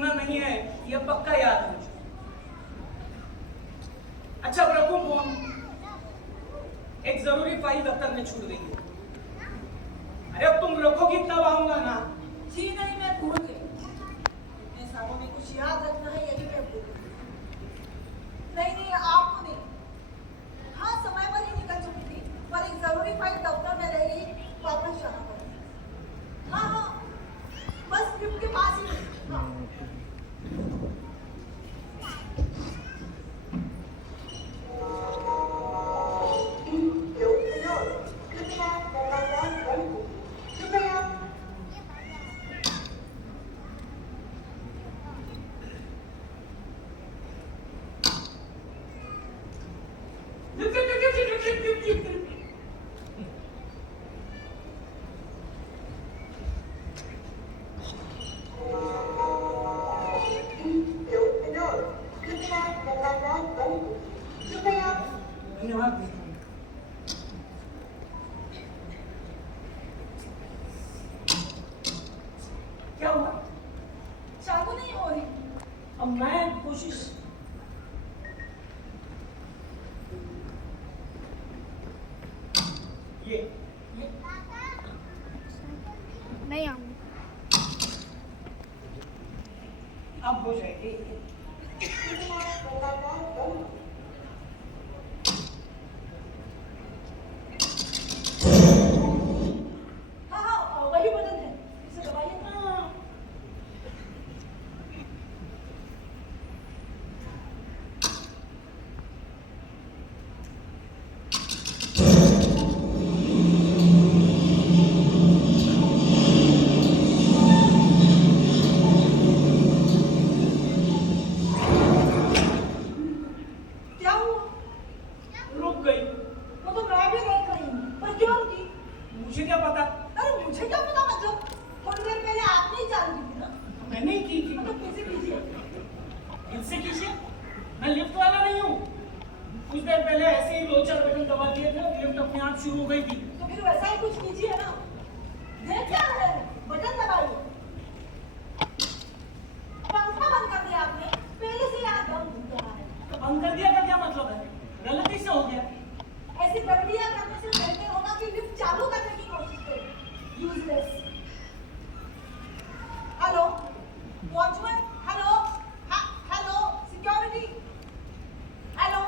छोड़ना नहीं है, ये पक्का याद है। अच्छा अब रखूं फोन, एक जरूरी फाइल दफ्तर में छूट गई है। अरे अब तुम रखोगी तब आऊंगा ना। जी नहीं, मैं भूल गई। इतने सालों में कुछ याद रखना है, यही मैं भूल गई। नहीं आपको नहीं। हाँ, समय पर ही निकल चुकी थी, पर एक जरूरी फाइल दफ्तर में रह गई, वापस जाना पड़ा। हाँ, बस लिफ्ट के पास ही। हाँ। धन्यवाद। क्या हुआ? चालू नहीं हो रही। अब मैं कोशिश ये नहीं आऊंगी। अब हो जाएगी। हाँ, वही बटन है, इसे दबाइए। क्या हुआ? रुक गई। वो तो मैं भी देख रही हूँ, पर क्यों की? मुझे क्या पता? अरे मुझे क्या पता, मतलब थोड़ी देर पहले आपने ही चालू की थी ना। मैंने ही की थी। तो कैसे कीजिए? इससे कीजिए, मैं लिफ्ट वाला नहीं हूँ। कुछ देर पहले ऐसे ही 2-4 बटन दबा दिए थे, लिफ्ट अपने आप शुरू हो गई थी। तो फिर वैसा ही कुछ कीजिए ना। देख क्या रहे हैं? बटन दबाइए। पंखा बंद कर दिया आपने, पहले से यहाँ दम घुट रहा है। तो बंद कर दिया का क्या मतलब है? गलती से हो गया। ऐसी प्रक्रिया करने से बेहतर होगा कि लिफ्ट चालू करने की कोशिश करें। Useless. Hello watchman, hello, hello security, hello,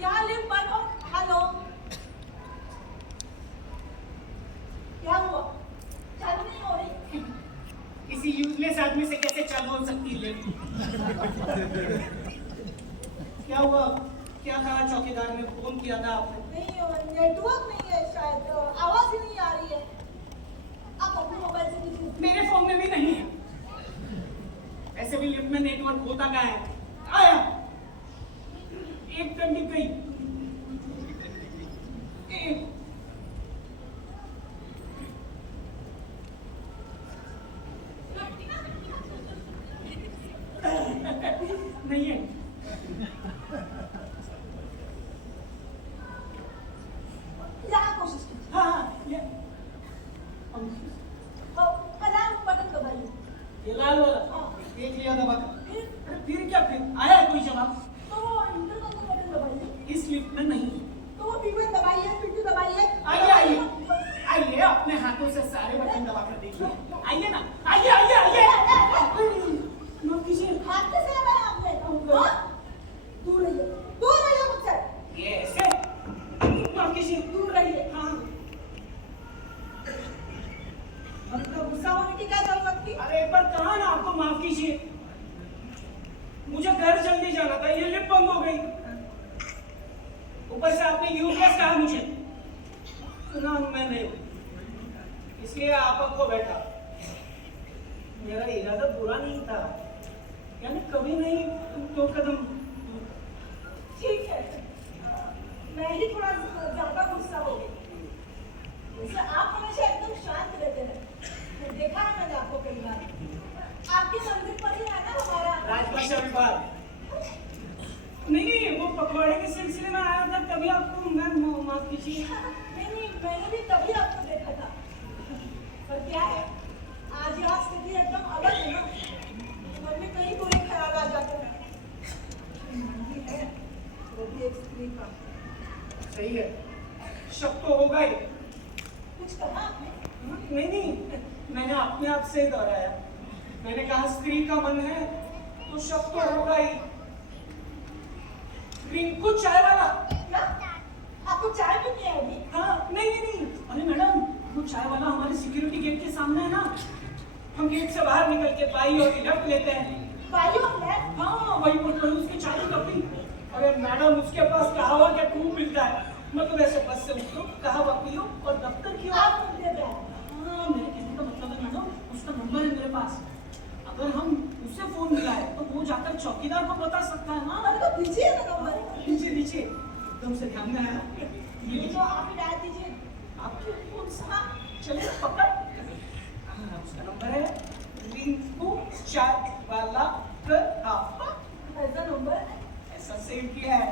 यहाँ लिफ्ट बंद हो, हेलो। क्या हुआ? चालू नहीं हो रही? किसी यूजलेस आदमी से कैसे चालू हो सकती है लिफ्ट? क्या हुआ? क्या कहा चौकीदार ने? फोन किया था आपने? नहीं, नेटवर्क नहीं है शायद, आवाज ही नहीं आ रही है। आप अपने मोबाइल से कीजिए। मेरे फोन में भी नहीं है। ऐसे भी लिफ्ट में नेटवर्क होता क्या है? आया, एक घंटी गई। नहीं है। यहाँ कोशिश कीजिए। हाँ, ये अलार्म बटन दबाइए। ये लाल वाला। हाँ। देख लिया दबा कर। फिर फिर क्या? फिर आया है कोई जवाब? तो वो इंटरकॉम का बटन दबाइए। इस लिफ्ट में नहीं। तो वो पिन दबाइए, पिन दबाइए। आइए आइए आइए, अपने हाथों से सारे बटन दबा कर देखिए। आइए ना, आइए आइए आइए। माफ कीजिए। हाथ से लगाया आपने। हाँ? दूर रहिए मुझसे। ये ऐसे? माफ कीजिए। दूर रहिए। हाँ। मतलब गुस्सा होने की क्या जरूरत थी? अरे एक बार कहा ना आपको माफ कीजिए। मुझे घर जल्दी जाना था, ये लिफ्ट बंद हो गई। ऊपर से आपने यूजलेस कहा मुझे। सुना हूं मैंने, इसलिए आप को बैठा। मेरा इरादा बुरा नहीं था, यानी कभी नहीं। 2 कदम। ठीक है, मैं ही थोड़ा ज्यादा गुस्सा हो गई। वैसे आप हमेशा एकदम शांत रहते हैं, देखा है मैंने आपको कई बार। आपके मंदिर पर ही है ना हमारा राजभाषा विभाग। नहीं, वो पखवाड़े के सिलसिले में आया था, तभी आपको मैं माफ कीजिए। नहीं, मैंने भी तभी आपको देखा था। पर क्या है, आज यहाँ स्थिति एकदम अलग है ना। ना आपने? नहीं नहीं, मैंने अपने आप से ही दोहराया। मैंने कहा स्त्री का मन है तो शब्द तो होगा ही। रिंकू चाय वाला। क्या? आपको चाय भी नहीं है अभी? हाँ, नहीं नहीं नहीं, अरे मैडम, वो चाय वाला हमारे सिक्योरिटी गेट के सामने है ना। हम गेट से बाहर निकल के बाई और लेफ्ट लेते हैं। बाई और लेफ्ट? हाँ, वही उसकी चाय की कपड़ी। अरे मैडम, उसके पास कहवा क्या खूब मिलता है। मतलब ऐसे बस से उतरो, कहवा पियो और दफ्तर की ओर। आप मुझे दे। हाँ, मेरे कहने का मतलब है मैडम, उसका नंबर है मेरे पास। अगर हम उससे फोन मिलाए तो वो जाकर चौकीदार को बता सकता है ना। अरे तो दीजिए ना नंबर। नीचे नीचे एकदम से ध्यान में आया। ये जो आप ही डाल दीजिए। आपके फोन से ना चले पकड़। हाँ, उसका नंबर है रिंकू चाय वाला कहवा। ऐसा नंबर है? ऐसा सेव किया है।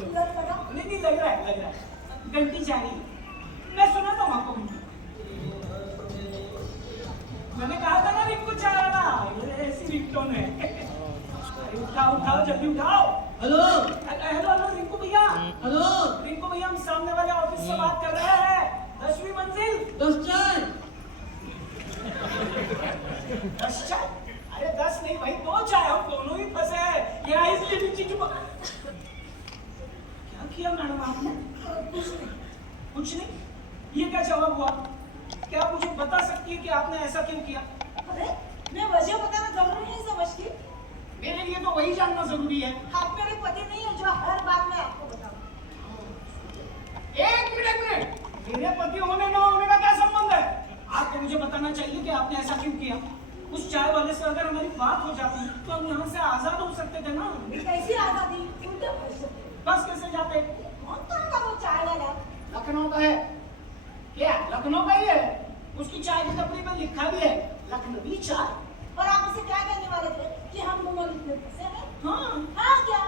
लग लगा? नहीं लग रहा है। घंटी जा रही है। मैं सुनाता हूँ आपको घंटी। मैंने कहा था ना रिंकू चाय वाला, ये ऐसी रिंगटोन है। अरे उठाओ जल्दी उठाओ। हेलो हेलो रिंकू भैया। हेलो, रिंकू भैया, हम सामने वाले ऑफिस से बात कर रहे हैं। 10वीं मंजिल। 10 चाय। 10 चाय? अरे 10 नहीं भाई, 2 चाय। हम दोनों ही फंसे हैं यहाँ, इसलिए नीचे चुप। क्या किया मैडम आपने? कुछ नहीं। ये क्या जवाब हुआ? क्या आप मुझे बता सकती है कि आपने ऐसा क्यों किया? अरे मैं वजह बताना जरूरी नहीं समझती। मेरे लिए तो वही जानना जरूरी है। आप मेरे पति नहीं है जो हर बात में आपको बताऊं। एक मिनट, मेरे पति होने न होने का क्या संबंध है? आपको मुझे बताना चाहिए कि आपने ऐसा क्यों किया। उस चाय वाले से अगर हमारी बात हो जाती तो हम यहाँ से आजाद हो सकते थे ना। कैसी आजादी? उल्टे पैसे। बस कैसे जाते? कौन तरह का वो चाय वाला? लखनऊ का है। क्या लखनऊ का ही है? उसकी चाय की टपरी पर लिखा भी है लखनवी चाय। और आप उसे क्या कहने वाले थे कि हम दोनों इतने फंसे हैं? हाँ, क्या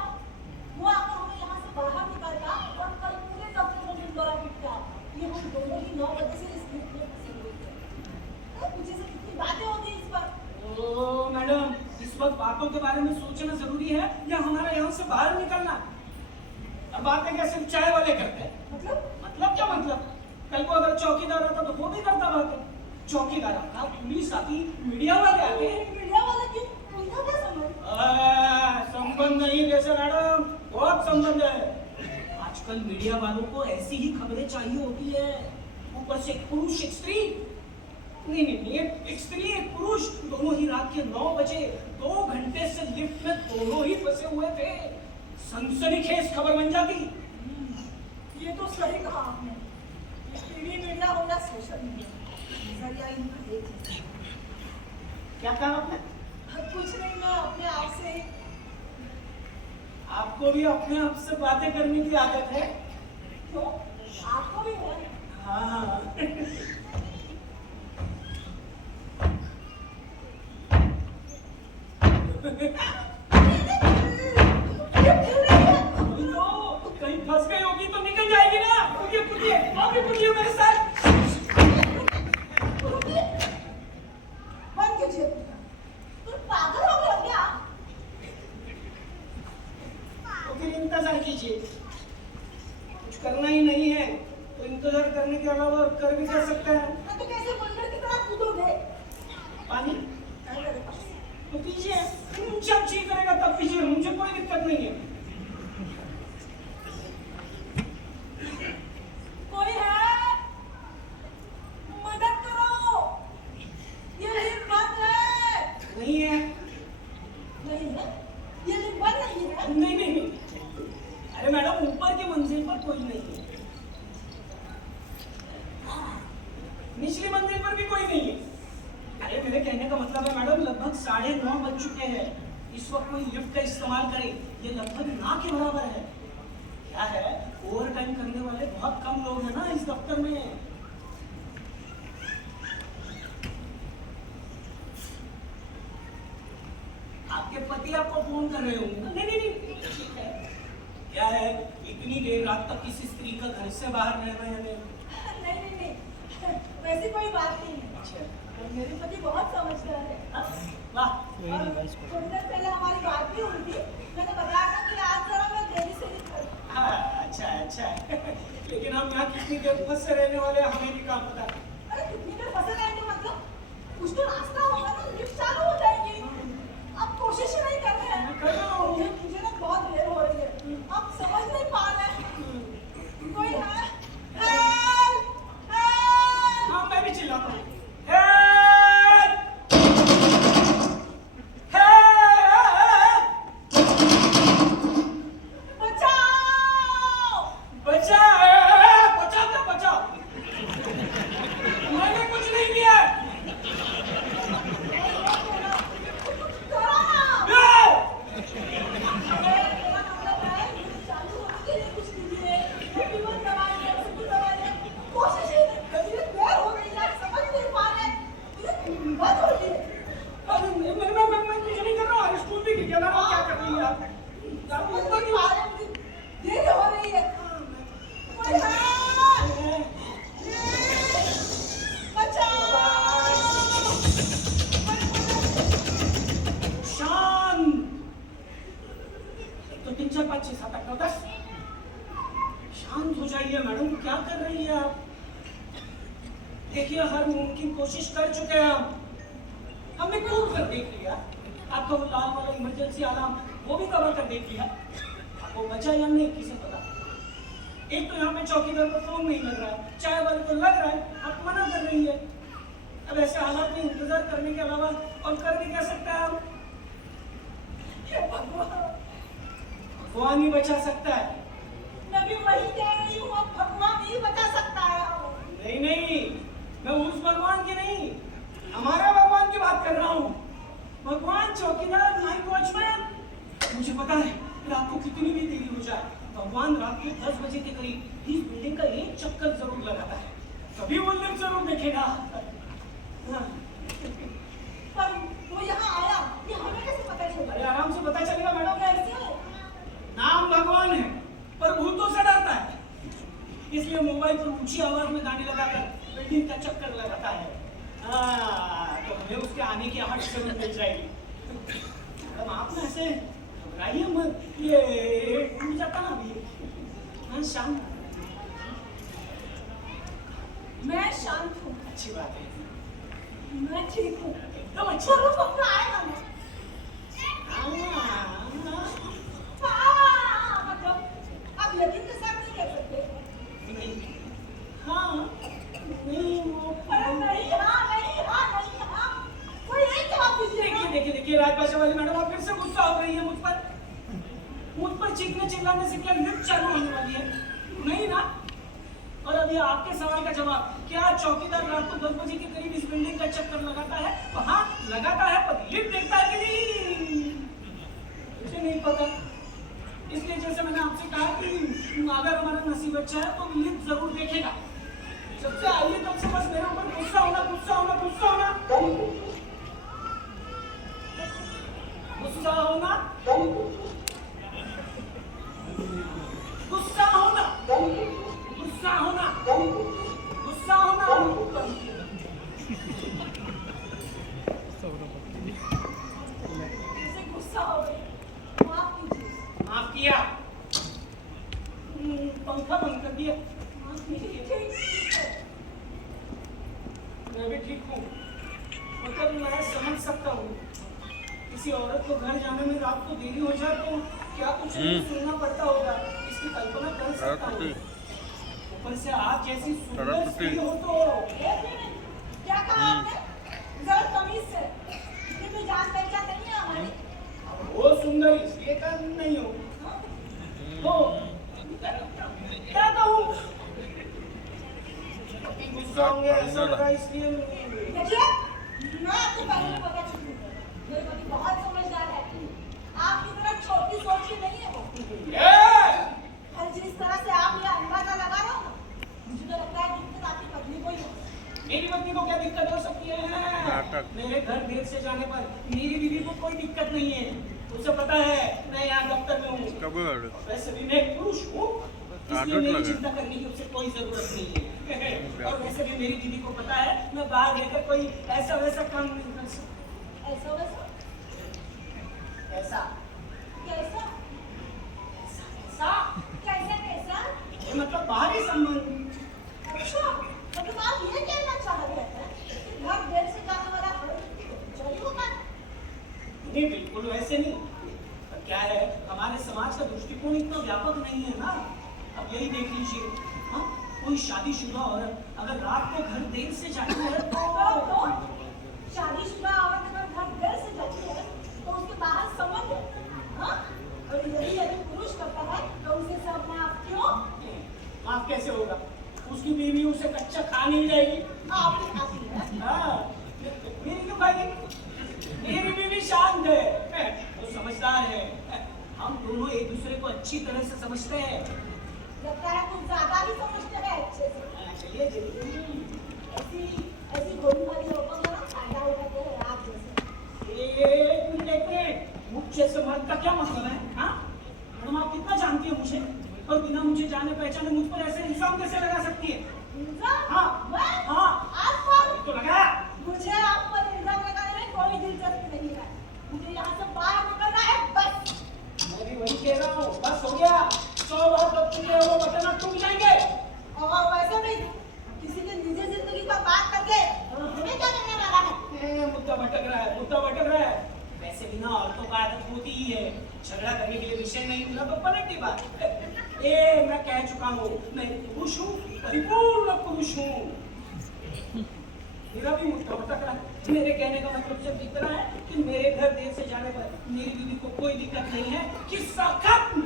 वो आकर हमें यहाँ से बाहर निकालता और कल पूरे दफ्तर को ढिंढोरा पीटता कि हम दोनों ही 9 बजे से इस ग्रुप में फंसे हुए थे। पीछे से कितनी बातें होती इस पर। ओ मैडम, इस वक्त बातों के बारे में सोचना जरूरी है या हमारा यहाँ से बाहर निकलना? अब बातें क्या सिर्फ चाय वाले करते हैं? मतलब क्या मतलब? कल को अगर चौकीदार आता तो वो भी करता बातें। चौकीदार आता, पुलिस आती, मीडिया वाले आते। मीडिया वाले क्यों? उनका क्या संबंध? संबंध नहीं जैसे मैडम, बहुत संबंध है। आजकल मीडिया वालों को ऐसी ही खबरें चाहिए होती है। ऊपर से एक पुरुष एक स्त्री। नहीं, एक स्त्री एक पुरुष, दोनों ही रात के 9 बजे 2 घंटे से लिफ्ट में दोनों ही फंसे हुए थे। सनसनीखेज खबर बन जाती। ये तो सही कहा आपने। टीवी मीडिया हो या सोशल मीडिया, जरिया इनका एक ही है। क्या कहा आपने? कुछ नहीं, मैं अपने आप से। आपको भी अपने आप से बातें करने की आदत है? क्यों? आपको भी है? हाँ। कहीं फंस गई होगी तो निकल जाएगी ना। कुदिए अभी कुदिए मेरे साथ। बंद कीजिए। तुम पागल हो गए हो क्या? तो फिर इंतजार कीजिए। कुछ करना ही नहीं है तो इंतजार करने के अलावा कर भी क्या सकते हैं? तो कैसे बंदर की तरह कूदोगे? पानी है मेरे पास। तो पीजिए। जब जी करेगा तब पीजिए, मुझे कोई दिक्कत नहीं है। कोई है? मदद करो। ये लिफ्ट बंद है। नहीं है। नहीं है? ये लिफ्ट बंद नहीं है? नहीं। अरे मैडम, ऊपर की मंजिल पर कोई नहीं है। निचली मंजिल पर भी कोई नहीं है। अरे मेरे कहने का मतलब है मैडम, लगभग 9:30 बज चुके हैं। इस वक्त कोई लिफ्ट का इस्तेमाल करे ये लगभग ना के बराबर है। क्या है, ओवर टाइम करने वाले बहुत कम लोग हैं ना इस दफ्तर में। आपके पति आपको फोन कर रहे होंगे ना? नहीं, ठीक है। क्या है, इतनी देर रात तक किसी स्त्री का घर से बाहर रहना है? नहीं, वैसी कोई बात नहीं है। अच्छा, मेरे पति बहुत समझदार है। वाह। और थोड़ी देर पहले हमारी बात भी हुई थी। मैंने बताया था कि आज जरा मैं देरी से निकल। हाँ, अच्छा अच्छा है अच्छा है। लेकिन हम यहाँ कितनी देर फंस से रहने वाले हैं, हमें भी काम पता है। अरे कितनी देर फंसे रहेंगे मतलब? कुछ तो रास्ता होगा ना, लिफ्ट चालू हो जाएगी। आप कोशिश ही नहीं कर रहे हैं। मैं कर रहा हूँ। मुझे ना बहुत देर हो रही है, आप समझ नहीं पा रहे हैं। कोई है? हेल्प! हेल्प! हाँ मैं भी चिल्लाता हूँ। हेल्प! हेल्प! बचाओ! बचाओ! बचाओ क्या बचाओ? मैंने कुछ नहीं किया। करो ना। No! अरे मेरा मतलब है, लिफ्ट चालू होने के लिए कुछ कीजिए। एवरीवन दबाइए, सबको दबाइए। कोशिश ही नहीं, कभी देर हो गई है, समझ नहीं पा रहे हैं। मुझे बहुत हो रही है। मैं कुछ नहीं कर रहा हूँ। स्कूल भी गिर गया ना, क्या कर रही है आप? समझ नहीं पा रहे हैं, मुझे देर हो रही है। कोई है? शांत। तो 3 4 5 6 7 8 9 10। शांत हो जाइए मैडम, क्या कर रही है आप? देखिए हर मुमकिन कोशिश कर चुके हैं हम। हमने कूद कर देख लिया। आपका वो लाल वाला इमरजेंसी अलार्म वो भी दबा कर देख लिया। आपको बचा या नहीं किसे पता। एक तो यहाँ पे चौकीदार को फोन नहीं लग रहा है, चाय वाले को लग रहा है, आप मना कर रही है। अब ऐसे हालात में इंतजार करने के अलावा और कर भी क्या सकता है हम? हे भगवान, भगवान ही बचा सकता है। मैं भी वही कह रही हूँ, अब भगवान ही बचा सकता है। नहीं नहीं, मैं उस भगवान की नहीं, हमारे भगवान की बात कर रहा हूँ। भगवान चौकीदार नाइट वॉचमैन। मुझे पता है रात को कितनी भी देरी हो जाए, भगवान रात के 10 बजे के करीब इस बिल्डिंग का एक चक्कर जरूर लगाता है। कभी वो लिफ्ट जरूर देखेगा। हाँ। पर वो यहाँ आया, ये हमें कैसे पता चला? अरे आराम से पता चलेगा मैडम। कैसे? नाम भगवान है पर भूतों से डरता है, इसलिए मोबाइल पर ऊंची आवाज में गाने लगाकर बिल्डिंग का चक्कर लगाता है। तो हमें उसके आने की आहट जरूर मिल जाएगी। मैडम आप ना ऐसे घबराइए मत, ये टूट जाता ना अभी। हाँ शांत। मैं शांत हूँ, अच्छी बात है। मैं ठीक हूँ। एकदम अच्छी चलो बात पक्का आएगा ना। है। मतलब आप यकीन के साथ नहीं कह सकते। हाँ नहीं वो अरे नहीं, हाँ नहीं, हाँ नहीं, हाँ। कोई एक जवाब दीजिएगा। देखिए राजभाषा वाली मैडम, आप फिर से गुस्सा हो रही है मुझ पर चीखने चिल्लाने से क्या लिफ्ट चालू होने वाली है? नहीं ना। और अभी आपके सवाल का जवाब, क्या चौकीदार रात को 10 बजे के करीब इस बिल्डिंग का चक्कर लगाता है? तो हाँ लगाता है, पर लिफ्ट देखता है कि नहीं मुझे नहीं पता। इसलिए जैसे मैंने आपसे कहा कि अगर हमारा नसीब अच्छा है तो लिफ्ट जरूर देखेगा। जब से आई है तब से बस मेरे ऊपर गुस्सा होना गुस्सा होना गुस्सा होना गुस्सा होना गुस्सा होना गुस्सा होना गुस्सा होना। मुझे गुस्सा हो गई, माफ कीजिए। माफ किया। पंखा बंद कर दिया। ठीक है। मैं भी ठीक हूँ, मतलब मैं समझ सकता हूँ किसी औरत को घर जाने में रात को देरी हो जाए तो क्या कुछ सुनना पड़ता होगा, इसकी कल्पना कर सकता हूँ। ऊपर से आप जैसी सुंदर स्त्री हो तो एक मिनट, क्या कहा आपने? जरा तमीज से, इतनी भी जान पहचान नहीं है हमारी। वो सुंदर इसलिए का नहीं हो तो क्या कहूँ? अभी गुस्सा होंगे ऐसा लगा इसलिए। देखिए, मैं आपको पहले ही बता चुकी हूँ, मेरे पति बहुत समझदार है। आपकी तरह छोटी सोच की नहीं है वो। और जिस तरह से आप ये अंदाजा लगा रहे हो ना, मुझे तो लगता है दिक्कत आपकी पत्नी को ही है। मेरी पत्नी को क्या दिक्कत हो सकती है? मेरे घर देर से जाने पर मेरी बीवी को कोई दिक्कत नहीं है। उसे पता है मैं यहाँ दफ्तर में हूँ। वैसे भी मैं एक पुरुष हूँ, इसलिए मेरी चिंता करने की उसे कोई जरूरत नहीं है। और वैसे भी मेरी दीदी को पता है मैं बाहर लेकर कोई ऐसा वैसा काम नहीं कर सकता। ऐसा वैसा? ऐसा कैसा? ऐसा कैसा कैसा? ये मतलब बाहरी संबंध। अच्छा, मतलब आप ये कहना चाह रहे हैं कि घर देर से जाने वाला कर्मचारी होता है? नहीं, बिल्कुल वैसे नहीं। पर क्या है, हमारे समाज का दृष्टिकोण इतना व्यापक नहीं है ना। अब यही देख लीजिए, हाँ, कोई शादीशुदा औरत अगर रात को घर देर से जाती है तो शादीशुदा औरत अगर घर देर से जाती है तो उसके बाहर संबंध है, हाँ? और यदि पुरुष करता है तो उसे सब माफ क्यों? माफ कैसे होगा? उसकी बीवी उसे कच्चा खा नहीं जाएगी। आप ही खाती है। हाँ, मेरी क्यों खाएगी? मेरी बीवी शांत है, वो समझदार है। हम दोनों एक दूसरे को अच्छी तरह से समझते हैं। लगता है कुछ ज्यादा ही समझते हैं अच्छे से। चलिए चलिए। ऐसी भोली भाली औरतों का ना फायदा उठाते हैं आप जैसे। एक मिनट, मुझे से मर्द का क्या मतलब है? हाँ, मैडम आप कितना जानती है मुझे, और बिना मुझे जाने पहचाने मुझ पर ऐसे इल्जाम कैसे लगा सकती है? इल्जाम? हाँ, मैं? हाँ, आप कौन? तो लगाया। मुझे आप पर इल्जाम लगाने में कोई दिलचस्पी नहीं है। मुझे यहाँ से बाहर निकलना है बस। मैं भी वही कह रहा हूँ, बस हो गया। 100 बार बच चुके हैं, वो बटन अब टूट जाएंगे। और वैसे भी किसी की निजी जिंदगी पर बात करके हमें क्या मिलने वाला है? मुद्दा भटक रहा है। वैसे भी ना औरतों का आदत होती ही है, झगड़ा करने के लिए विषय नहीं मिला तो पलट की बात। मैं कह चुका हूँ, मैं पुरुष हूँ, परिपूर्ण पुरुष हूँ। मेरा भी मुद्दा भटक रहा है। मेरे कहने का मतलब सिर्फ इतना है कि मेरे घर देर से जाने पर मेरी बीवी को कोई दिक्कत नहीं है। किस्सा खत्म।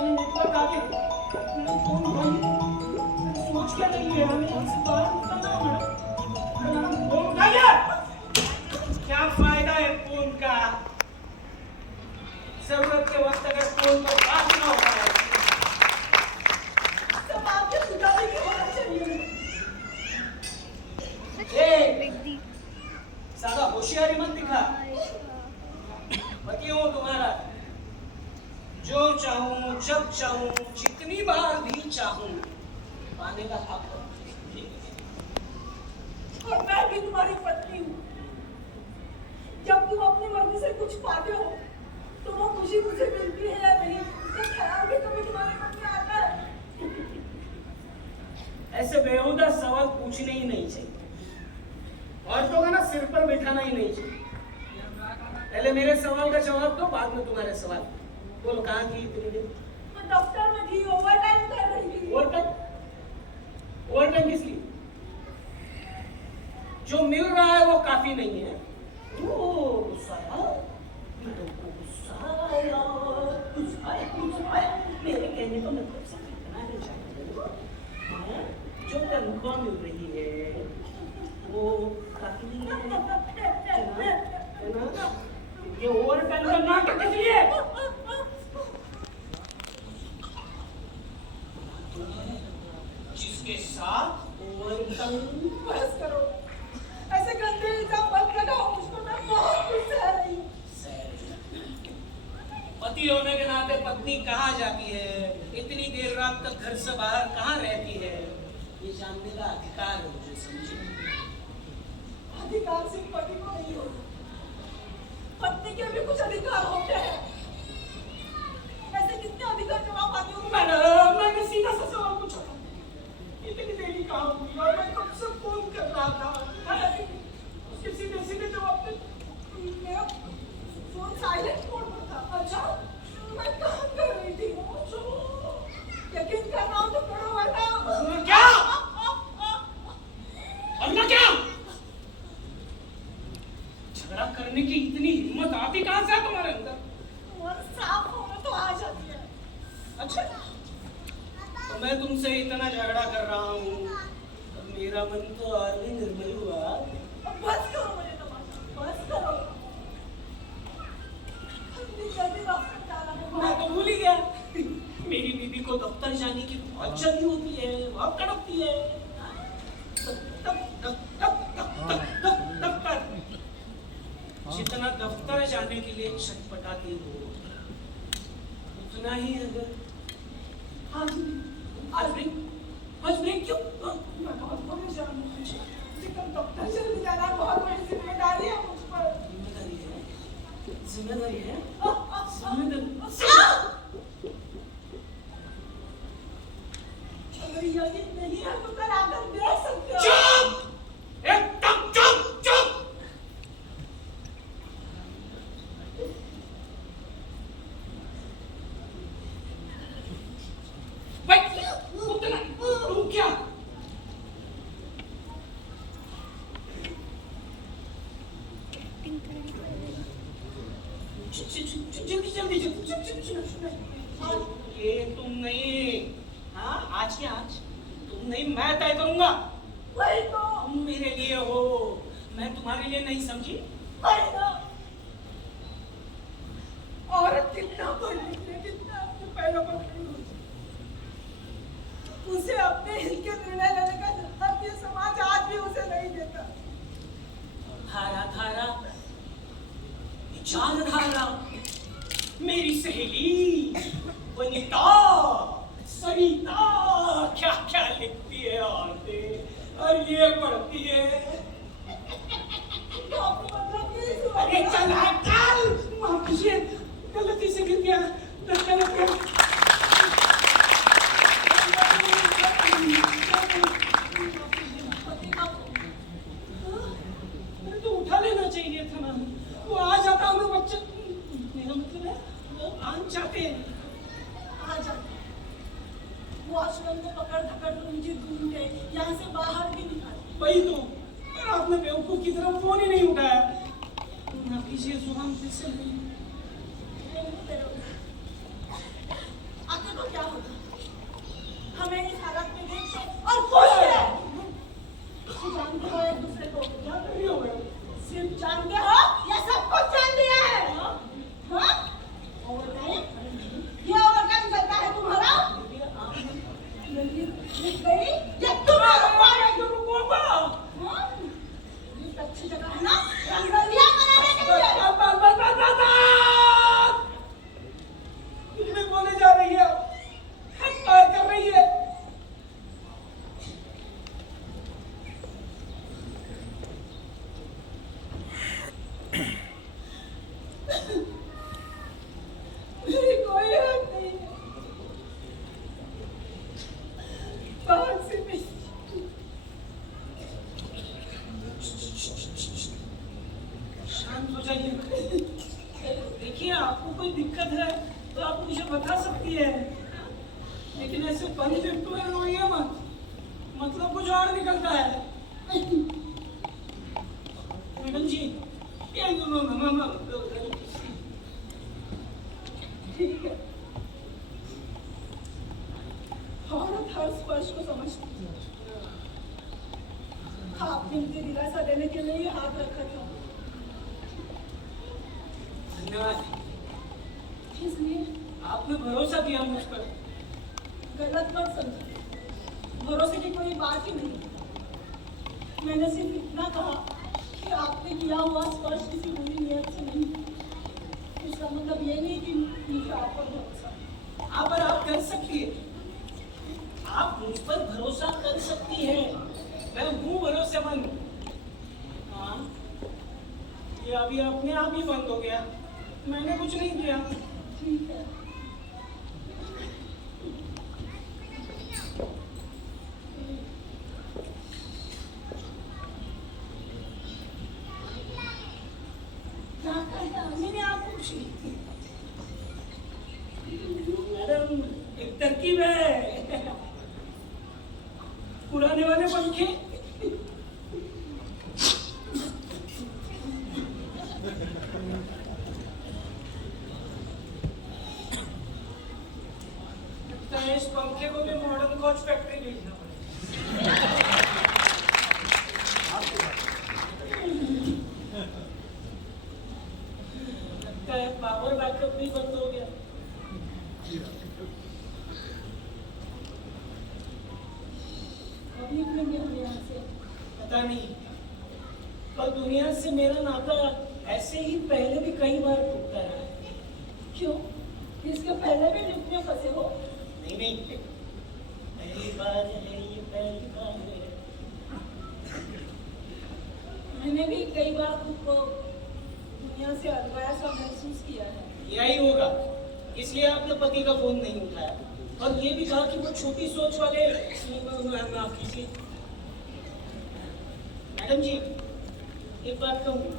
नेटवर्क आ गया, फोन उठाइए। सोच क्या रही है, हमें यहाँ से बाहर निकलना है मैडम। फोन उठाइए। क्या फायदा है फोन का? जरूरत के वक्त अगर फोन पर बात ना हो पाए सब आपके सुधार ही होना चाहिए। ज्यादा होशियारी मत दिखा। पति हो तुम्हारा, जो चाहूं जब चाहूं जितनी बार भी चाहूं पाने का हक है। और मैं भी तुम्हारी पत्नी हूँ। जब तुम अपनी मर्जी से कुछ पाते हो तो वो खुशी मुझे मिलती है या नहीं, इसका ख्याल भी कभी तुम्हारे मन में आता है? ऐसे बेहुदा सवाल पूछने ही नहीं चाहिए। औरतों का ना सिर पर बिठाना ही नहीं चाहिए। पहले मेरे सवाल का जवाब दो, बाद में तुम्हारे सवाल। बोलो, कहाँ थी इतनी देर? मैं दफ्तर में थी, ओवरटाइम कर रही थी। ओवरटाइम किस लिए? जो मिल रहा है वो काफी नहीं है। गुस्सा आया। मेरे कहने का मतलब सिर्फ इतना है चाहिए, जो तनख्वाह मिल रही है वो काफी नहीं है। ये ओवरटाइम का नाटक किस लिए? जिसके साथ ओवरटाइम। बस करो, ऐसे गंदे इल्जाम मत लगाओ मुझको, मैं बहुत कुछ सह रही हूँ। पति होने के नाते पत्नी कहाँ जाती है, इतनी देर रात तक घर से बाहर कहाँ रहती है, ये जानने का अधिकार है मुझे, समझे? अधिकार सिर्फ पति को नहीं होता, पत्नी के भी कुछ अधिकार होते हैं। ऐसे कितने अधिकार जवाब आते हो? मैंने सीधा सा सवाल पूछा था, इतनी देरी कहाँ हुई और मैं कब से फोन कर रहा था। उसके सीधे सीधे जवाब पे मेरा फोन साइलेंट मोड पर था। अच्छा, मैं काम कर रही थी। यकीन करना हो तो करो वरना क्या? वरना क्या? झगड़ा करने की इतनी हिम्मत आती कहाँ से है तुम्हारे अंदर? मन साफ हो तो आ जाती है। अच्छा, तो मैं तुमसे इतना झगड़ा कर रहा हूँ, अब मेरा मन तो और भी निर्मल हुआ। अब बस करो मुझे तमाशा, बस करो। इतनी जल्दी वापस जाना है। मैं तो भूल ही गया, मेरी बीबी को दफ्तर जाने की बहुत जल्दी होती है, बहुत तड़पती है। दफ्तर, जितना दफ्तर जाने के लिए छटपटाती हो, उतना ही अगर आज ब्रेक क्यों? मैं बहुत परेशान हूँ। मुझे कल दफ्तर जल्दी जाना है, बहुत बड़ी जिम्मेदारी है मुझ पर। जिम्मेदारी है? कोई यकीन नहीं है तो कल आकर देख सकते हो। चुप! एकदम चुप चुप! तुम क्या जल्दी जल्दी ये तुम नहीं। हाँ आज के आज तुम नहीं, मैं तय करूंगा। वही तो। तुम मेरे लिए हो, मैं तुम्हारे लिए नहीं समझी। वही तो। औरत कितना पढ़ लिख ले, कितना अपने पैरों पर खड़ी हो, उसे अपने हित के निर्णय लेने का हक ये समाज आज भी उसे नहीं देता। धारा धारा विचार धारा मेरी सहेली वनिता सरिता क्या क्या लिखती है औरतें और ये पढ़ती है। तो आपको मतलब ये हुआ? अरे चल चल, माफ कीजिए गलती से गिर गया, धक्का लग गया। अरे तो उठा लेना चाहिए था ना, वो आ जाता हमें बच्चा। मेरा मतलब है वो आन चाहते हैं। आ जाते। वॉचमैन को पकड़ धकड़ कर मुझे ढूंढ गए, यहाँ से बाहर भी निकाले। वही तो, पर आपने बेवकूफ की तरफ फोन ही नहीं उठाया। माफ कीजिए जुबान फिर से नहीं। आगे तो क्या होगा? हमें इस हालत में देख के और खुश है। जानते हो एक दूसरे को? क्या कर रही हो मैम? सिर्फ जानते हो या सब कुछ जान लिया है? हाँ? ओवरटाइम? ये ओवरटाइम चलता है तुम्हारा? लिख गई? ये तुम्हें रुकवाना क्यों रुकूंगा? हाँ? ये अच्छी जगह है ना? रंगोलियां बनाने के लिए। कितने बोले जा रही है, पार कर रही है। मेरी कोई हक नहीं है। बाहर से भी शांत हो जाइए। देखिए आपको कोई दिक्कत है तो आप मुझे बता सकती है, लेकिन ऐसे बंद लिफ्ट में रोइए मत, मतलब कुछ और निकलता है। मैडम जी ये ठीक है। औरत हर स्पर्श को समझती है। आपने मुझे दिलासा देने के लिए ये हाथ रखा था, धन्यवाद। इसलिए आपने भरोसा किया मुझ पर। गलत मत समझो, भरोसे की कोई बात ही नहीं। मैंने सिर्फ इतना कहा कि आपने किया हुआ स्पर्श किसी बुरी नियत से नहीं। इसका मतलब ये नहीं कि मुझे आप पर भरोसा। आप पर आप कर सकती है, आप मुझ पर भरोसा कर सकती है, मैं हूँ भरोसेमंद। हाँ ये अभी अपने आप ही बंद हो गया, मैंने कुछ नहीं किया। ठीक है। क्या करता? मैंने आपको कुछ नहीं। मैडम एक तरकीब है, उड़ाने वाले पंखे। लगता है इस पंखे को भी मॉडर्न कोच फैक्ट्री भेजना पड़ेगा। लगता है पावर बैकअप भी बंद हो गया। अभी निकलेंगे हम यहाँ से। पता नहीं, पर दुनिया से मेरा नाता ऐसे ही पहले भी कई बार टूटता रहा है। क्यों? इसके पहले भी लिफ्ट में फंसे हो? नहीं नहीं, पहली बार है ये, पहली बार है। मैंने भी कई बार खुद को दुनिया से अलगाया सा महसूस किया है। यही होगा, इसलिए आपने पति का फोन नहीं उठाया। और ये भी कहा कि वो छोटी सोच वाले। माफ कीजिए मैडम जी, एक बात कहूँ,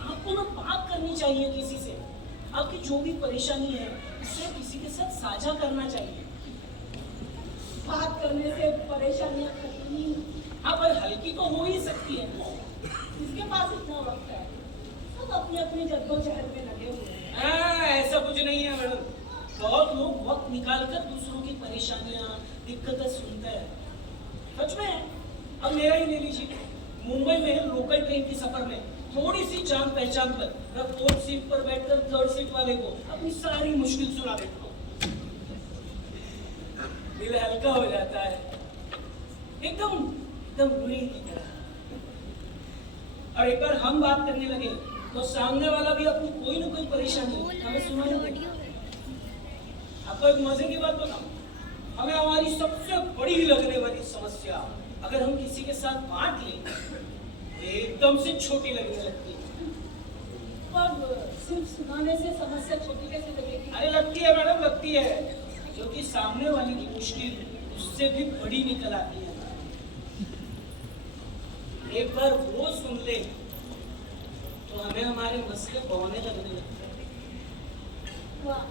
आपको ना बात करनी चाहिए किसी से। आपकी जो भी परेशानी है उससे किसी के साथ साझा करना चाहिए। बात करने से परेशानियां खत्म नहीं होती। हाँ, पर हल्की तो हो ही सकती है। इसके पास इतना वक्त है, सब अपनी अपनी जद्दोजहद में लगे हुए हैं। ऐसा कुछ नहीं है मैडम। बहुत लोग वक्त निकालकर दूसरों की परेशानियां, दिक्कतें सुनते हैं। सच में। अब मेरा ही ले लीजिए, मुंबई में लोकल ट्रेन के सफर में थोड़ी सी जान पहचान पर मैं 4th सीट पर बैठकर 3rd सीट वाले को अपनी सारी मुश्किल सुना देता हूँ। दिल हल्का हो जाता है, एकदम एकदम रुई की तरह। और एक बार हम बात करने लगे तो सामने वाला भी अपनी कोई ना कोई परेशानी हमें सुनाई देगी। आपको एक मजे की बात बताऊं, हमें हमारी सबसे बड़ी लगने वाली समस्या अगर हम किसी के साथ बांट लें तो एकदम से छोटी लगने लगती है। पर सिर्फ सुनाने से समस्या छोटी कैसे लगेगी? अरे लगती है मैडम, लगती है, क्योंकि सामने वाले की मुश्किल उससे भी बड़ी निकल आती है। एक बार वो सुन ले तो हमें हमारे मसले बहने लगने लगते हैं। वाह,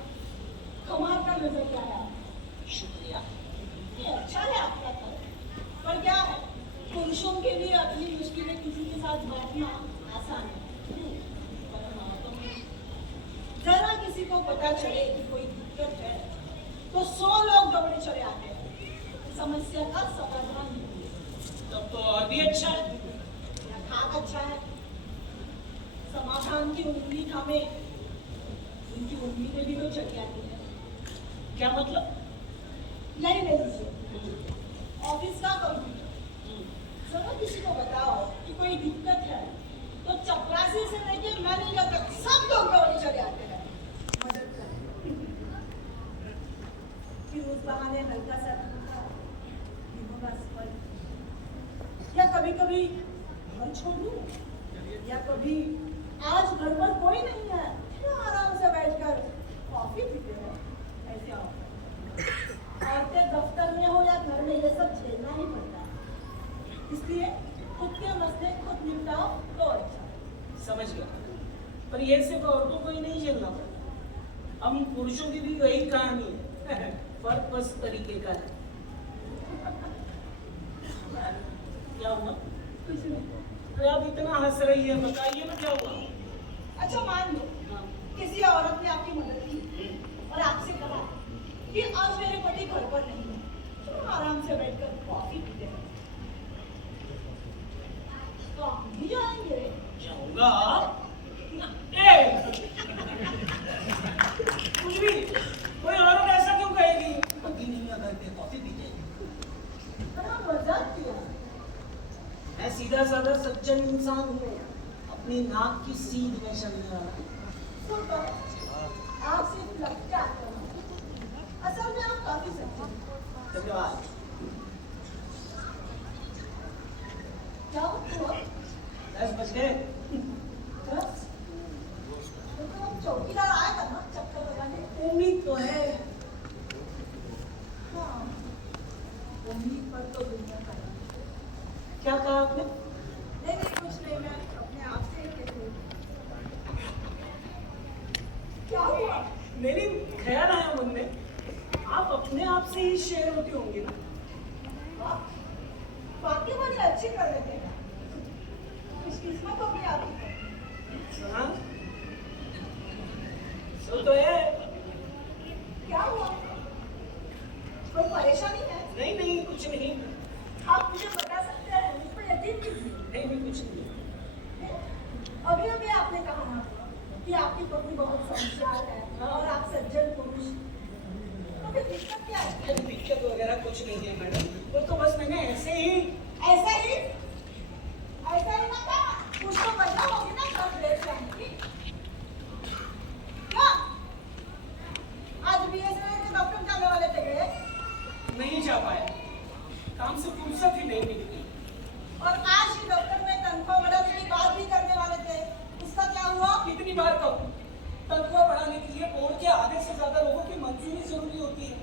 कमाल का नजरिया है। शुक्रिया। ये अच्छा है आपका तो। पर क्या है, पुरुषों के लिए अपनी मुश्किलें किसी के साथ बांटना आसान है। पर हाँ, तो जरा किसी को पता चले कि कोई दिक्कत है तो 100 लोग दौड़े चले आते हैं। समस्या का समाधान नहीं है। तब तो और भी अच्छा है। खाक अच्छा है। समाधान की उंगली थामे उनकी उम्मीदें भी तो चली आती है। क्या मतलब? नहीं ले लीजिए, ऑफिस का कंप्यूटर, जरा किसी को बताओ कि कोई दिक्कत है तो चपरासी से लेके मैनेजर तक सब लोग दौड़े चले आते हैं मदद करने। फिर उस बहाने हल्का सा धोखा, धीमा स्पर्श, या कभी कभी घर छोड़ दूं, या कभी आज घर पर कोई नहीं है तो आराम से बैठकर कॉफी पीते हैं, ऐसे आओ। औरतें दफ्तर में हो या घर में ये सब झेलना ही पड़ता है, इसलिए खुद के मसले खुद निपटाओ तो अच्छा। समझ गया, पर ये सिर्फ औरतों को ही नहीं झेलना पड़ता, हम पुरुषों की भी वही कहानी है। फर्क बस तरीके का है। क्या हुआ? कुछ नहीं। अरे आप इतना हंस रही है, बताइए ना क्या हुआ? अच्छा मान लो हाँ। किसी औरत ने आपकी मदद की और आपसे कहा कि आज मेरे पति घर पर नहीं है, तो आराम से बैठकर कॉफी पीते हैं, तो आप भी जाएंगे? जाऊंगा। ए! कुछ भी, कोई औरत ऐसा क्यों कहेगी? पति नहीं है घर पे, कॉफी पीते हैं। बड़ा मजाक किया। मैं सीधा साधा सज्जन इंसान हूँ, अपनी नाक की सीध में चलने वाला। सुन तो, आप सिर्फ लगते आते हो, असल में आप काफी सच्चे हैं। धन्यवाद। क्या हुआ? 10 बज गए। बस तो हम चौकीदार आएगा ना चक्कर लगाने। उम्मीद तो है। हाँ, उम्मीद पर तो दुनिया का है। क्या कहा आपने? नहीं नहीं कुछ नहीं, मैं अपने आप से ही कह रही हूँ। क्या हुआ? मेरी ख्याल आया मन में, आप अपने आप से ही शेयर होती होंगी ना? वाह, बाकी बड़ी अच्छी कर लेते हैं, खुशकिस्मत हो गई आपकी। हाँ, तो है। क्या हुआ? कोई परेशानी है? नहीं नहीं, कुछ नहीं। आप मुझे बता सकते हैं, मुझ पर यकीन कीजिए। नहीं नहीं, कुछ नहीं। अभी अभी आपने कहा ना कि आपकी पत्नी बहुत समझदार है और आप सज्जन पुरुष, तो फिर दिक्कत क्या है? अरे दिक्कत वगैरह कुछ नहीं है मैडम, वो तो बस मैंने ऐसे ही। ऐसा ही ना था, कुछ तो वजह होगी ना घर लेट जाने की। क्या आज BSNL के डॉक्टर जाने वाले थे गए? नहीं जा पाए, काम से फुर्सत ही नहीं मिली। और आज ही डॉक्टर में तनख्वाह बढ़ाने की बात भी करने वाले थे, उसका क्या हुआ? कितनी बार कहूँ, तनख्वाह बढ़ाने के लिए बोर्ड के आधे से ज्यादा लोगों की मंजूरी जरूरी होती है।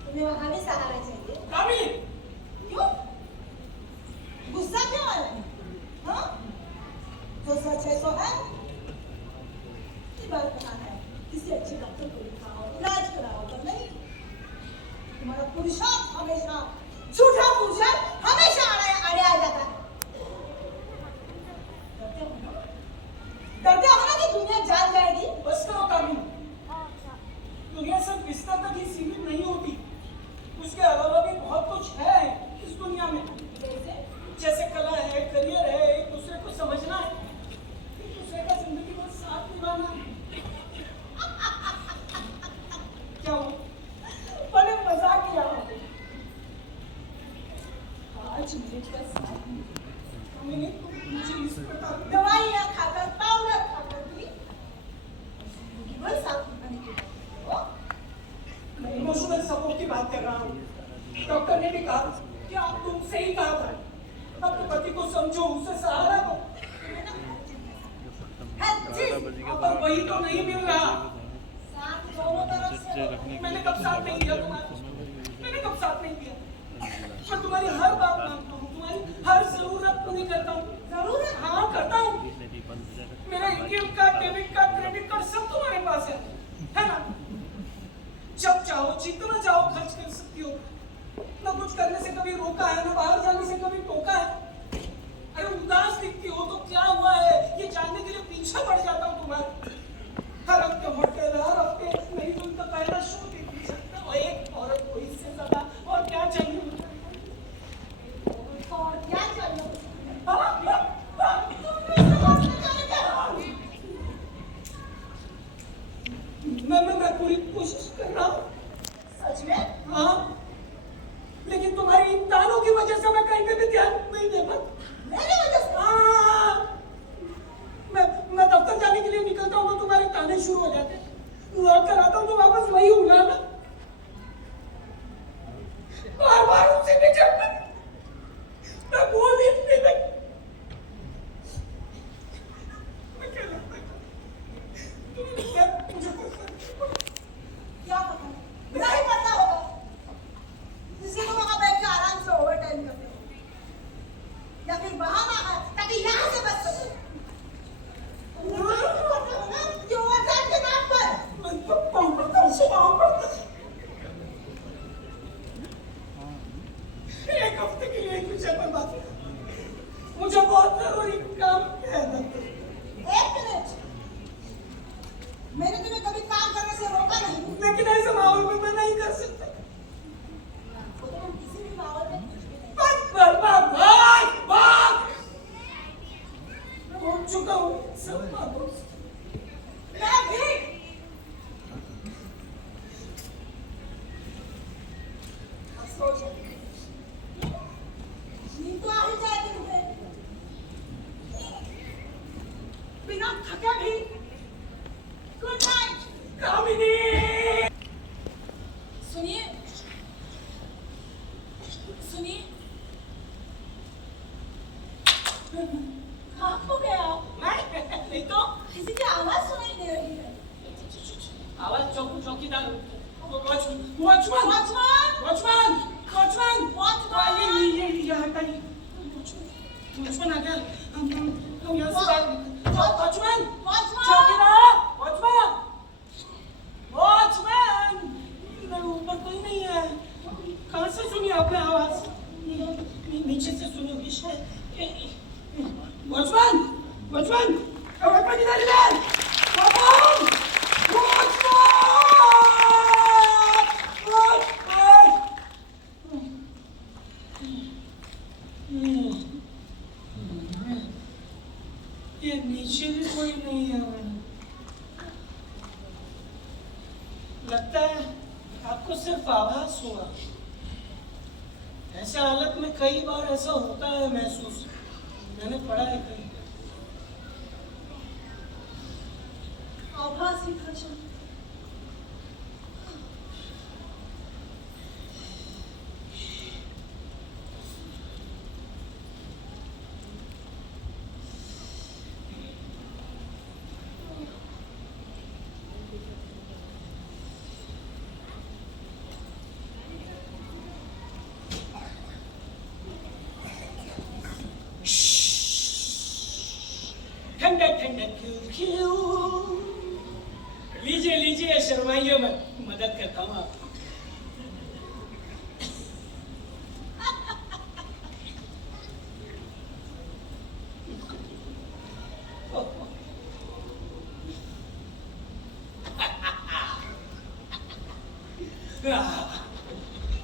तुम्हें वहां भी सहारा चाहिए। काबिल, क्यों? गुस्सा क्यों आ रहा है? हाँ? जो सच है सो है। ये बात कहा है किसी अच्छे डॉक्टर को दिखाओ, इलाज कराओ, पर नहीं। तुम्हारा पुरुषार्थ हमेशा, झूठा पुरुषार्थ हमेशा आड़े आ जाता है। डरते हो ना कि दुनिया जान जाएगी। बस करो काबिल। दुनिया सिर्फ बिस्तर तक ही सीमित नहीं होती, उसके अलावा भी बहुत कुछ है इस दुनिया में। जैसे कला है, करियर है, एक दूसरे को समझना है, एक दूसरे का जिंदगी भर साथ निभाना है। क्या हो? बड़े मजाक किया आपने। आज मेरे साथ मैंने मुझे इस प्रकार दवाइयाँ खाकर, पाउडर खाकर भी जिंदगी भर साथ निभाने की बात करते हो। मैं इमोशनल सपोर्ट की बात कर रहा हूँ। डॉक्टर ने भी कहा कि आप तुमसे ही कहा था, अपने पति को समझो, उसे सहारा दो। हर चीज पर वही तो नहीं मिल रहा। साथ दोनों तरफ से हो। मैंने कब साथ नहीं दिया तुम्हारा? मैंने कब साथ नहीं दिया? मैं तुम्हारी हर बात मानता हूँ, तुम्हारी हर जरूरत पूरी करता हूँ। जरूरत? हाँ, करता हूँ। मेरा ATM card, debit card, credit card सब तुम्हारे पास है ना? जब चाहो, जितना चाहो खर्च कर सकती हो। ना कुछ करने से कभी रोका है, ना बाहर जाने से कभी टोका है। अरे उदास दिखती हो तो क्या हुआ है ये जानने के लिए पीछे पड़ जाता हूँ तुम्हारे। हर हफ्ते होटल, हर हफ्ते नई फिल्म का पहला शो देख सकता हो। एक औरत को इससे ज्यादा और क्या चाहिए? और क्या चाहिए? मैं पूरी कोशिश कर रहा हूँ। सच में? हाँ, लेकिन तुम्हारी इन तानों की वजह से मैं कहीं पे भी ध्यान नहीं दे पाता। मेरी वजह से? हाँ, मैं दफ्तर जाने के लिए निकलता हूँ तो तुम्हारे ताने शुरू हो जाते हैं। लौट कर आता हूँ तो वापस वही उंगलाना। बार बार उनसे भी जब मैं बोल ही नहीं सकता। मैं क्या लगता है मुझे क्या पता? नहीं पता होगा। जिससे तुम वहां बैठ के आराम से ओवर टाइम करते हो, या फिर बहाना है ताकि यहाँ से बच सको। कि ओवर टाइम के नाम पर एक हफ्ते के लिए एक विषय पर बात मुझे बहुत जरूरी काम है। एक मिनट, मैंने तुम्हें कभी काम करने से रोका नहीं। लेकिन ऐसे माहौल में मैं नहीं कर सकता। वो तो हम किसी भी माहौल में कुछ भी नहीं। मैं भूल चुका हूँ सब बातों से। मैं भी। अफसोस है। नींद तो आ ही जाएगी तुम्हें। बिना थके भी। Good night. कामिनी, सुनिए, सुनिए। कहाँ खो गए आप? नहीं तो किसी की आवाज सुनाई दे रही है। आवाज चौकीदार, watchman, watchman, watchman! Watchman, watchman, watchman! ये हटाइए। वॉचमैन आ गया। हम यहाँ से वॉचमैन, वॉचमैन! चौकीदार, वॉचमैन, वॉचमैन। मेरे ऊपर कोई नहीं है। कहाँ से सुनी आपने आवाज? नीचे से सुनी विषय। वॉचमैन, वॉचमैन, वॉचमैन इधर इधर। वॉचमैन, ये नीचे भी कोई नहीं है। लगता है आपको सिर्फ आभास हुआ। ऐसे हालत में कई बार ऐसा होता है महसूस, मैंने पढ़ा है कहीं। आभास ही था शायद। लीजिए, शर्माइए मत, मदद करता हूँ आपकी।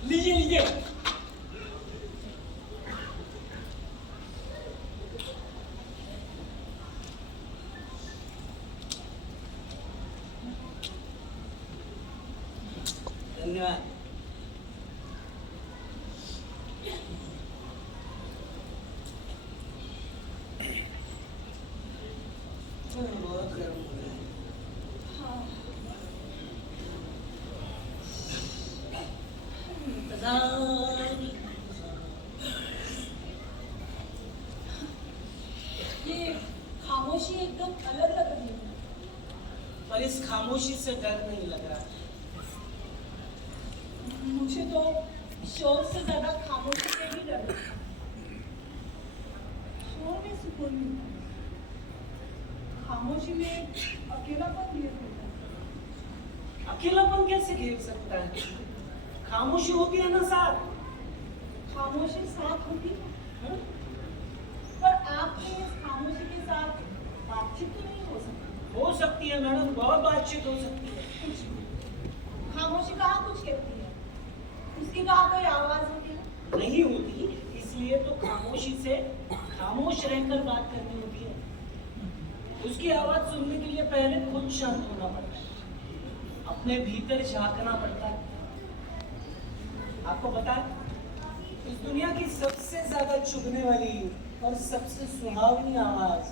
लीजिए लीजिए। धन्यवाद। बहुत गर्म हो रहा है। हाँ, इंतज़ार। ये खामोशी एकदम अलग लग रही है। पर इस खामोशी से डर नहीं लग रहा। मुझे तो शोर से ज्यादा खामोशी से ही डर लगता है। शोर में सुकून मिलता है, खामोशी में अकेलापन घेर होता है। अकेलापन कैसे घेर सकता है? खामोशी होती है ना साथ। खामोशी साथ होती है, हाँ? पर आपके इस खामोशी के साथ बातचीत तो नहीं हो सकती। हो सकती है मैडम, बहुत बातचीत हो सकती है। कुछ नहीं। खामोशी कहाँ कुछ कहती है, उसकी कहाँ कोई आवाज होती है। नहीं होती, इसलिए तो खामोशी से खामोश रहकर बात करनी होती है। उसकी आवाज सुनने के लिए पहले खुद शांत होना पड़ता है, अपने भीतर झांकना पड़ता है। आपको पता है, इस दुनिया की सबसे ज्यादा चुभने वाली और सबसे सुहावनी आवाज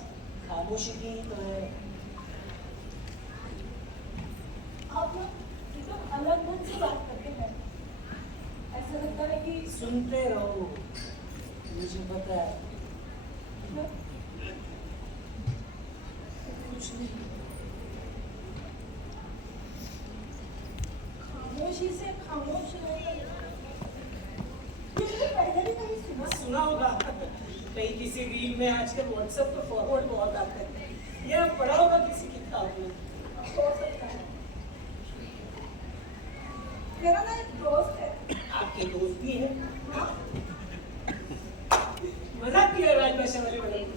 खामोशी की ही तो है। आप लोग एकदम अलग मन से बात करते हैं, ऐसा लगता है कि सुनते रहो, मुझे पता है। कुछ नहीं। खामोशी से खामोश होकर ये मैंने पहले भी कहीं सुना। सुना होगा कहीं किसी रील में। आजकल व्हाट्सएप पे फॉरवर्ड बहुत आते हैं, ये पढ़ा होगा किसी किताब में। हो सकता है। मेरा ना एक दोस्त है। आपके दोस्त भी हैं? मजाक किया राजभाषा वाले मैडम।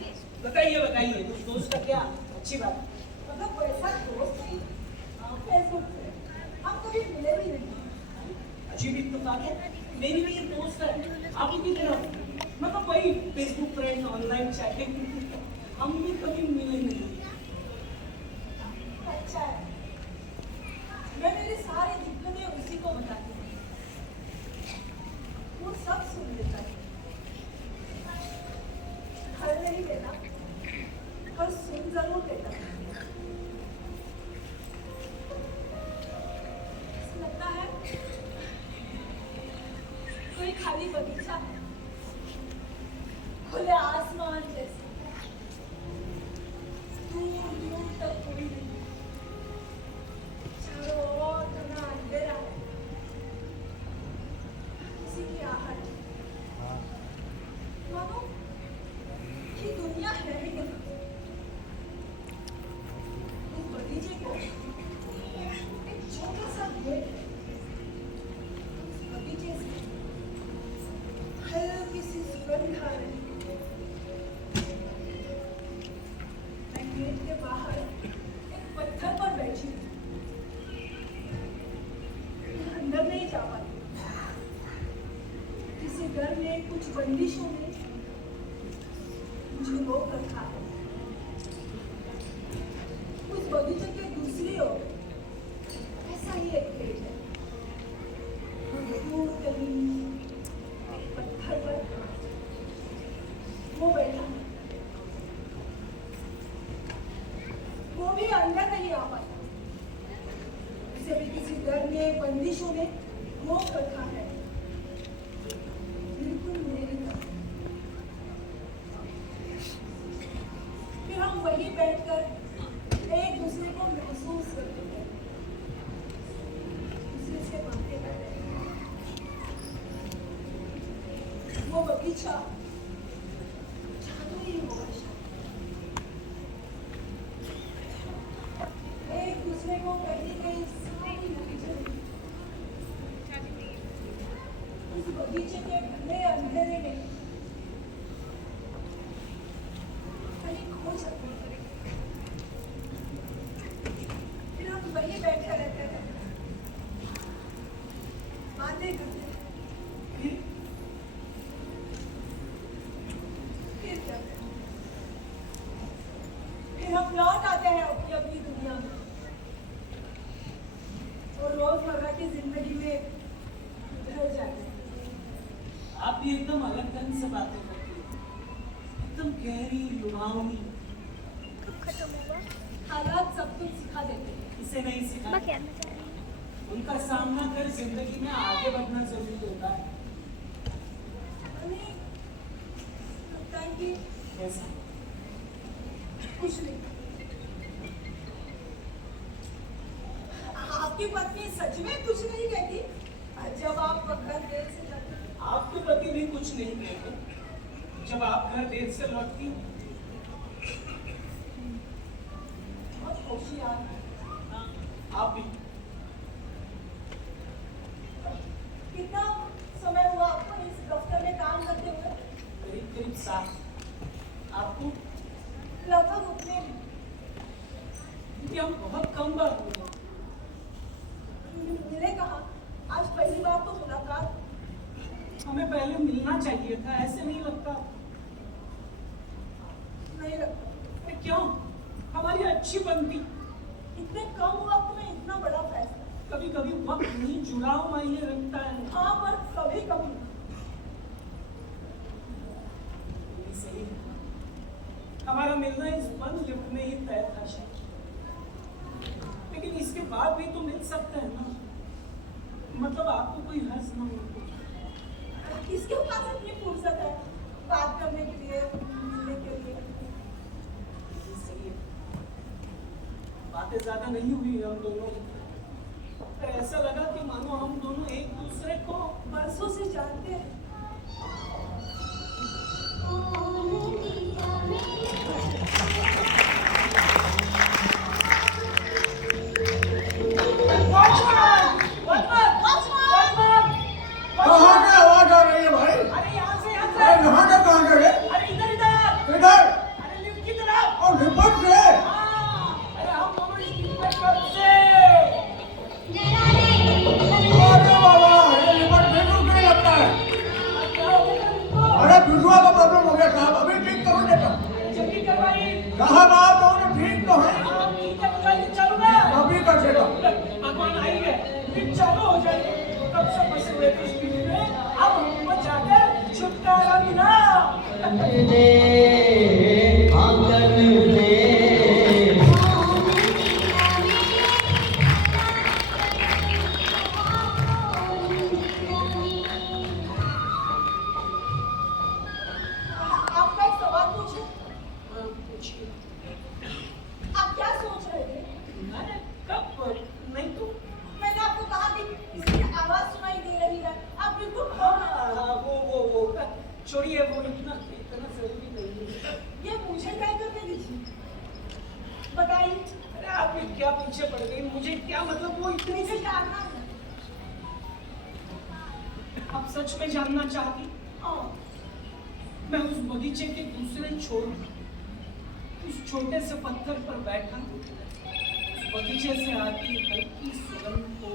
बताइए बताइए, दोस्त का क्या? अच्छी बात। मतलब वैसा दोस्त नहीं, फेसबुक से हम कभी मिले भी नहीं। अजीब इत्तेफाक है, मेरी भी एक दोस्त है आपकी की तरह, मतलब वही फेसबुक फ्रेंड, ऑनलाइन चैटिंग। हम भी कभी मिले नहीं। अच्छा है, मैं मेरी सारी दिक्कतें उसी को बताती हूँ, वो सब सुन लेता है। हर नहीं लेता, पर सुन जरूर लेता है। ऐसा लगता है कोई खाली बगीचा है, खुले आसमान जैसे, दूर दूर तक कोई नहीं, चारों ओर घना अंधेरा है, किसी की आहट, मानो कि दुनिया है ही नहीं। उस बगीचे को एक छोटा सा गेट है, उस बगीचे से हल्की सी सुगंध आ रही है। मैं गेट के बाहर एक पत्थर पर बैठी हूँ, अंदर नहीं जा पाती। किसी घर में कुछ बंदिशों ने मुझे रोक रखा है। उस बगीचे के दूसरी ओर ऐसा ही एक पेड़ है, दूर कहीं एक पत्थर पर वो बैठा है। वो भी अंदर नहीं आ पाता, उसे भी किसी घर में बंदिशों ने रोक रखा है, बिल्कुल मेरी तरह। फिर हम वहीं बैठकर एक दूसरे को महसूस करते हैं, दूसरे से बातें करते हैं। वो बगीचा जादुई होगा शायद। एक दूसरे को कहीं कहीं ये घने अंधेरे में कहीं खो सकते थे। फिर हम वहीं बैठे रहते थे, बातें करते थे। फिर क्या? फिर हम लौट आते हैं अपनी अपनी दुनिया में और रोजमर्रा की जिंदगी में ढल जाते हैं। आप भी एकदम अलग ढंग से बातें करती हैं, एकदम गहरी लुभावनी। हालात सब कुछ सिखा देते हैं। इसे नहीं सिखा, उनका सामना कर जिंदगी में आगे बढ़ना जरूरी होता है। हमें लगता है कि कैसा? कुछ नहीं। आपकी पत्नी सच में कुछ नहीं कहती जब आप घर देर से जाते हैं? आपके पति भी कुछ नहीं कहते जब आप घर देर से लौटती हो। बहुत होशियार हैं। हाँ, आप भी। कितना समय हुआ आपको इस दफ्तर में काम करते हुए? करीब करीब 7। आपको? लगभग उतने में। क्योंकि हम बहुत कम बार मिले। मिले कहाँ? आज पहली बार तो मुलाकात। हमें पहले मिलना चाहिए था, ऐसे नहीं लगता? नहीं लगता। अरे क्यों? हमारी अच्छी बनती। इतने कम वक्त में इतना बड़ा फैसला। कभी कभी वक्त नहीं, जुड़ाव मायने रखता है। हाँ, पर कभी कभी। ये सही है। हमारा मिलना इस बंद लिफ्ट में ही तय था शायद। लेकिन इसके बाद भी तो मिल सकते हैं ना? मतलब आपको कोई हर्ज ना हो? किसके पास इतनी फुर्सत है बात करने के लिए, मिलने के लिए? ये सही है। बातें ज्यादा नहीं हुई हम दोनों की, पर ऐसा लगा कि मानो हम दोनों एक दूसरे को बरसों से जानते हैं। कहाँ से आवाज आ रही है भाई? अरे यहाँ से अरे यहाँ से कहाँ से रे? अरे इधर इधर इधर अरे लिफ्ट की तरफ। और निपट से अरे हम दोनों इस लिफ्ट में कब से? अरे बाबा ये निपट फिर रुकने लगता है। क्या हो गया तुमको? अरे बिजुआ का प्रॉब्लम हो गया साहब, अभी ठीक करो देता। जल्दी करवाइए। साहब आप दोनों ठीक तो हैं? आप ठीक है, बताइए, चलूंगा। अभी कर देगा। भगवान आई है, लिफ्ट चालू हो जाएगी। कब से फंसे हुए थे इस लिफ्ट में, अब हमको जाकर छुटकारा मिला। आपका एक सवाल पूछूं? पूछिए। आप क्या सोच रहे थे? अरे कब? नहीं तो मैंने आपको कहा कि किसी की आवाज सुनाई दे रही है, आप बिल्कुल खो गए। वो छोड़िए, वो इतना जरूरी नहीं है। ये मुझे तय करने दीजिए। बताइए। अरे आप भी क्या पीछे पड़ गई? मुझे क्या मतलब? वो इतनी मुझे जानना है। आप सच में जानना चाहती? हाँ। मैं उस बगीचे के दूसरे छोर उस छोटे से पत्थर पर बैठा, उस बगीचे से आती हल्की सुगंध को